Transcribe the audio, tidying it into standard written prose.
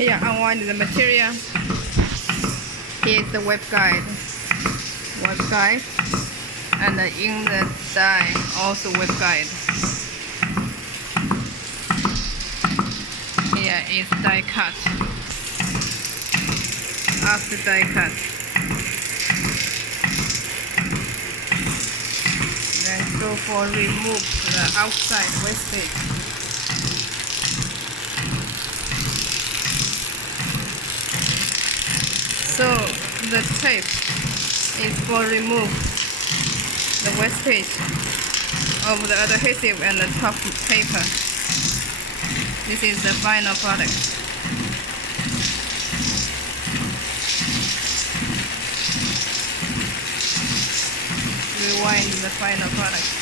Here, unwind the material. Here is the web guide. And in the die, also web guide. Here is die cut. After die cut, then go for remove the outside wastage. So the tape is for remove the wastage of the adhesive and the top paper. This is the final product. Rewind the final product.